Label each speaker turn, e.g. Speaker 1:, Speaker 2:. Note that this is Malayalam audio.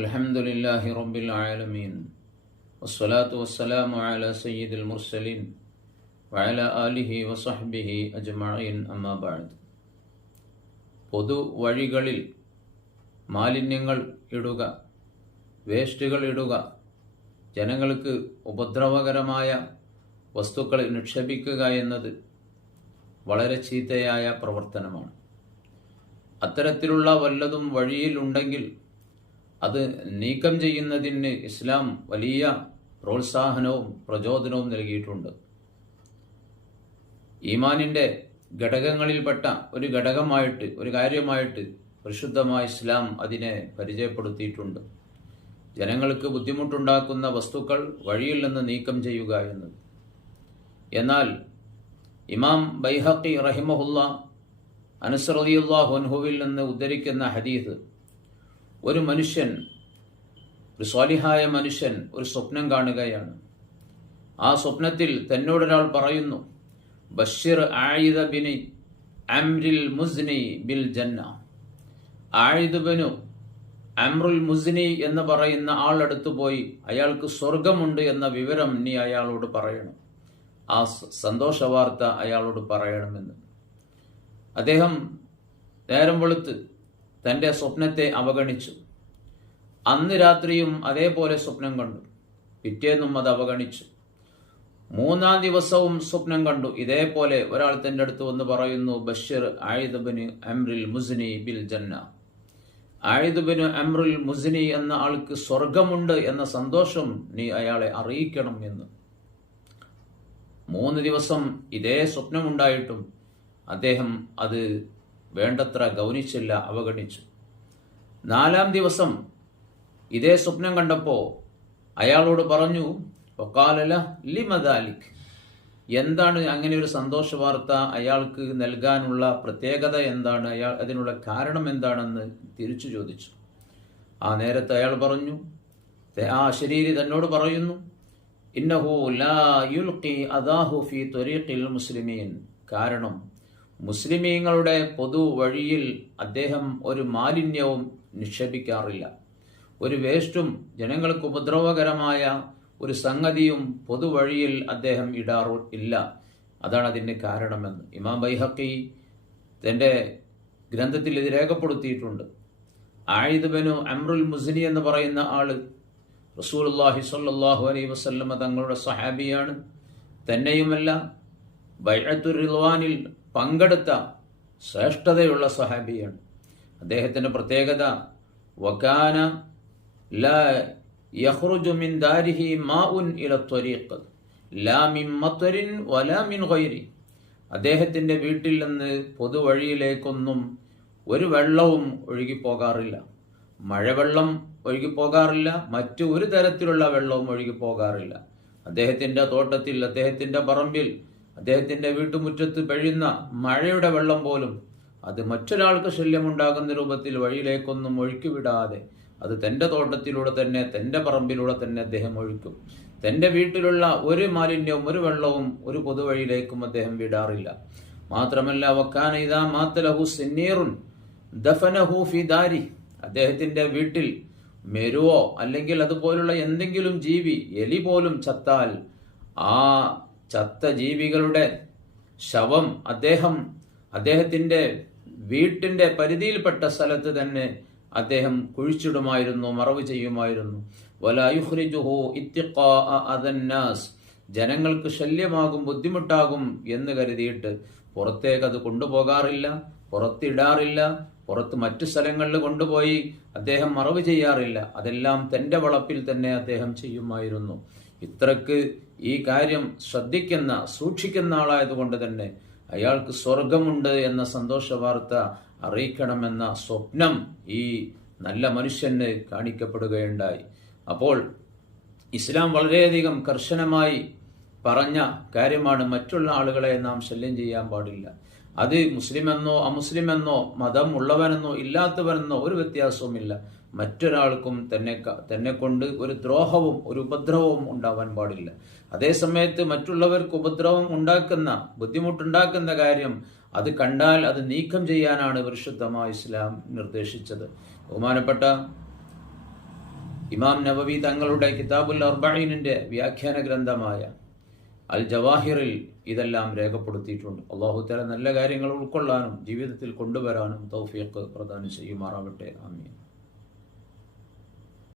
Speaker 1: الحمد لله رب العالمين والصلاة والسلام على سيد المرسلين وعلى آله وصحبه أجمعين أما بعد പൊതു വഴികളിൽ മാലിന്യങ്ങൾ ഇടുക വേസ്റ്റുകൾ ഇടുക ജനങ്ങൾക്ക് ഉപദ്രവകരമായ വസ്തുക്കൾ നിക്ഷേപിക്കുക എന്നത് വളരെ ചീത്തയായ പ്രവർത്തനമാണ് അത്തരത്തിലുള്ള വല്ലതും വഴിയിലുണ്ടെങ്കിൽ അത് നീക്കം ചെയ്യുന്നതിന് ഇസ്ലാം വലിയ പ്രോത്സാഹനവും പ്രചോദനവും നൽകിയിട്ടുണ്ട്. ഈമാനിന്റെ ഘടകങ്ങളിൽപ്പെട്ട ഒരു ഘടകമായിട്ട് ഒരു കാര്യമായിട്ട് പരിശുദ്ധമായ ഇസ്ലാം അതിനെ പരിചയപ്പെടുത്തിയിട്ടുണ്ട്. ജനങ്ങൾക്ക് ബുദ്ധിമുട്ടുണ്ടാക്കുന്ന വസ്തുക്കൾ വഴിയിൽ നിന്ന് നീക്കം ചെയ്യുക എന്നത്. എന്നാൽ ഇമാം ബൈഹക്കി റഹിമഹുല്ല അനസ്രദിയുല്ലാഹുൻഹുവിൽ നിന്ന് ഉദ്ധരിക്കുന്ന ഹദീസ് ഒരു മനുഷ്യൻ ഒരു സ്വാലിഹായ മനുഷ്യൻ ഒരു സ്വപ്നം കാണുകയാണ്. ആ സ്വപ്നത്തിൽ തന്നോടൊരാൾ പറയുന്നു ബഷീർ ആയിദ ബിനി അംരിൽ മുസ്നി ബിൽ ജന്ന. ആയിദുബനു അമ്രുൽ മുസ്നി എന്ന് പറയുന്ന ആളടുത്ത് പോയി അയാൾക്ക് സ്വർഗമുണ്ട് എന്ന വിവരം നീ അയാളോട് പറയണം. ആ സന്തോഷവാർത്ത അയാളോട് പറയണമെന്ന്. അദ്ദേഹം നേരം വെളുത്ത് തന്റെ സ്വപ്നത്തെ അവഗണിച്ചു. അന്ന് രാത്രിയും അതേപോലെ സ്വപ്നം കണ്ടു. പിറ്റേന്നും അത് അവഗണിച്ചു. മൂന്നാം ദിവസവും സ്വപ്നം കണ്ടു. ഇതേപോലെ ഒരാൾ തന്റെ അടുത്ത് വന്ന് പറയുന്നു ബഷീർ ആയുധബിന് അമ്രിൽ മുസ്നി ബിൽ ജന്ന. ആയുധബിന് അമ്രുൽ മുസ്നി എന്ന ആൾക്ക് സ്വർഗമുണ്ട് എന്ന സന്തോഷം നീ അയാളെ അറിയിക്കണം എന്ന്. മൂന്ന് ദിവസം ഇതേ സ്വപ്നമുണ്ടായിട്ടും അദ്ദേഹം അത് വേണ്ടത്ര ഗൗനിച്ചില്ല അവഗണിച്ചു. നാലാം ദിവസം ഇതേ സ്വപ്നം കണ്ടപ്പോൾ അയാളോട് പറഞ്ഞു ഒക്കാലല ലിമദാലിക് എന്താണ് അങ്ങനെ ഒരു സന്തോഷ വാർത്ത അയാൾക്ക് നൽകാനുള്ള പ്രത്യേകത എന്താണ്? അയാൾ അതിനുള്ള കാരണം എന്താണെന്ന് തിരിച്ചു ചോദിച്ചു. ആ നേരത്തെ അയാൾ പറഞ്ഞു ആ ശരീരി തന്നോട് പറയുന്നു ഇന്നഹു ലാ യുൽഖി അദാഹു ഫി ത്വരീഖിൽ മുസ്ലിമീൻ. കാരണം മുസ്ലിമീങ്ങളുടെ പൊതു വഴിയിൽ അദ്ദേഹം ഒരു മാലിന്യവും നിക്ഷേപിക്കാറില്ല. ഒരു വേസ്റ്റും ജനങ്ങൾക്ക് ഉപദ്രവകരമായ ഒരു സംഗതിയും പൊതുവഴിയിൽ അദ്ദേഹം ഇടാറു ഇല്ല. അതാണ് അതിന്റെ കാരണമെന്ന്. ഇമാം ബൈഹക്കി തന്റെ ഗ്രന്ഥത്തിൽ ഇത് രേഖപ്പെടുത്തിയിട്ടുണ്ട്. ആയിദ് ബനു അമ്രുൽ മുസിനി എന്ന് പറയുന്ന ആൾ റസൂലുല്ലാഹി സ്വല്ലല്ലാഹു അലൈ വസല്ലമ തങ്ങളുടെ സഹാബിയാണ്. തന്നെയുമല്ല ബൈഅത്തുർ റിദ്വാനിൽ പങ്കെടുത്ത ശ്രേഷ്ഠതയുള്ള സഹാബിയാണ്. അദ്ദേഹത്തിന്റെ പ്രത്യേകത വക്കാന ലാ യഹ്റുജു മിൻ ദാരിഹി മാഉൻ ഇല ത്വരീഖ് ലാ മിൻ മത്വരിൻ വലാ മിൻ ഗൈരി അദ്ദേഹത്തിന്റെ വീട്ടിൽ നിന്ന് പൊതുവഴിയിലേക്കൊന്നും ഒരു വെള്ളവും ഒഴുകിപ്പോകാറില്ല. മഴവെള്ളം ഒഴുകിപ്പോകാറില്ല മറ്റു ഒരു തരത്തിലുള്ള വെള്ളവും ഒഴുകിപ്പോകാറില്ല. അദ്ദേഹത്തിന്റെ തോട്ടത്തിൽ അദ്ദേഹത്തിന്റെ പറമ്പിൽ അദ്ദേഹത്തിന്റെ വീട്ടുമുറ്റത്ത് പെഴുന്ന മഴയുടെ വെള്ളം പോലും അത് മറ്റൊരാൾക്ക് ശല്യമുണ്ടാകുന്ന രൂപത്തിൽ വഴിയിലേക്കൊന്നും ഒഴുക്കിവിടാതെ അത് തന്റെ തോട്ടത്തിലൂടെ തന്നെ തന്റെ പറമ്പിലൂടെ തന്നെ അദ്ദേഹം ഒഴുക്കും. തന്റെ വീട്ടിലുള്ള ഒരു മാലിന്യവും ഒരു വെള്ളവും ഒരു പൊതുവഴിയിലേക്കും അദ്ദേഹം വിടാറില്ല. മാത്രമല്ല വക്കാന മാത്തലഹു സിന്നീറുൻ ദഫനഹു ഫിദാരി അദ്ദേഹത്തിന്റെ വീട്ടിൽ മെരുവോ അല്ലെങ്കിൽ അതുപോലുള്ള എന്തെങ്കിലും ജീവി എലി പോലും ചത്താൽ ആ ചത്ത ജീവികളുടെ ശവം അദ്ദേഹം അദ്ദേഹത്തിന്റെ വീട്ടിന്റെ പരിധിയിൽപ്പെട്ട സ്ഥലത്ത് തന്നെ അദ്ദേഹം കുഴിച്ചിടുമായിരുന്നു മറവ് ചെയ്യുമായിരുന്നു. വലായുഹ്രിജുഹു അതന്നാസ് ജനങ്ങൾക്ക് ശല്യമാകും ബുദ്ധിമുട്ടാകും എന്ന് കരുതിയിട്ട് പുറത്തേക്ക് അത് കൊണ്ടുപോകാറില്ല പുറത്തിടാറില്ല പുറത്ത് മറ്റു സ്ഥലങ്ങളിൽ കൊണ്ടുപോയി അദ്ദേഹം മറവ് ചെയ്യാറില്ല. അതെല്ലാം തന്റെ വളപ്പിൽ തന്നെ അദ്ദേഹം ചെയ്യുമായിരുന്നു. ഇത്രക്ക് ഈ കാര്യം ശ്രദ്ധിക്കുന്ന സൂക്ഷിക്കുന്ന ആളായതുകൊണ്ട് തന്നെ അയാൾക്ക് സ്വർഗമുണ്ട് എന്ന സന്തോഷ വാർത്ത അറിയിക്കണമെന്ന സ്വപ്നം ഈ നല്ല മനുഷ്യന് കാണിക്കപ്പെടുകയുണ്ടായി. അപ്പോൾ ഇസ്ലാം വളരെയധികം കർശനമായി പറഞ്ഞ കാര്യമാണ് മറ്റുള്ള ആളുകളെ നാം ശല്യം ചെയ്യാൻ പാടില്ല. അത് മുസ്ലിമെന്നോ അമുസ്ലിമെന്നോ മതം ഉള്ളവനെന്നോ ഇല്ലാത്തവനെന്നോ ഒരു വ്യത്യാസവുമില്ല. മറ്റൊരാൾക്കും തന്നെ തന്നെ കൊണ്ട് ഒരു ദ്രോഹവും ഒരു ഉപദ്രവവും ഉണ്ടാവാൻ പാടില്ല. അതേസമയത്ത് മറ്റുള്ളവർക്ക് ഉപദ്രവം ഉണ്ടാക്കുന്ന ബുദ്ധിമുട്ടുണ്ടാക്കുന്ന കാര്യം അത് കണ്ടാൽ അത് നീക്കം ചെയ്യാനാണ് പരിശുദ്ധമായ ഇസ്ലാം നിർദ്ദേശിച്ചത്. ബഹുമാനപ്പെട്ട ഇമാം നബവി തങ്ങളുടെ കിതാബുൽ അർബഈനിന്റെ വ്യാഖ്യാന ഗ്രന്ഥമായ അൽ ജവാഹിറിൽ ഇതെല്ലാം രേഖപ്പെടുത്തിയിട്ടുണ്ട്. അള്ളാഹു തല നല്ല കാര്യങ്ങൾ ഉൾക്കൊള്ളാനും ജീവിതത്തിൽ കൊണ്ടുവരാനും തൗഫീഖ് പ്രദാനം ചെയ്യുമാറാവട്ടെ. ആമീൻ.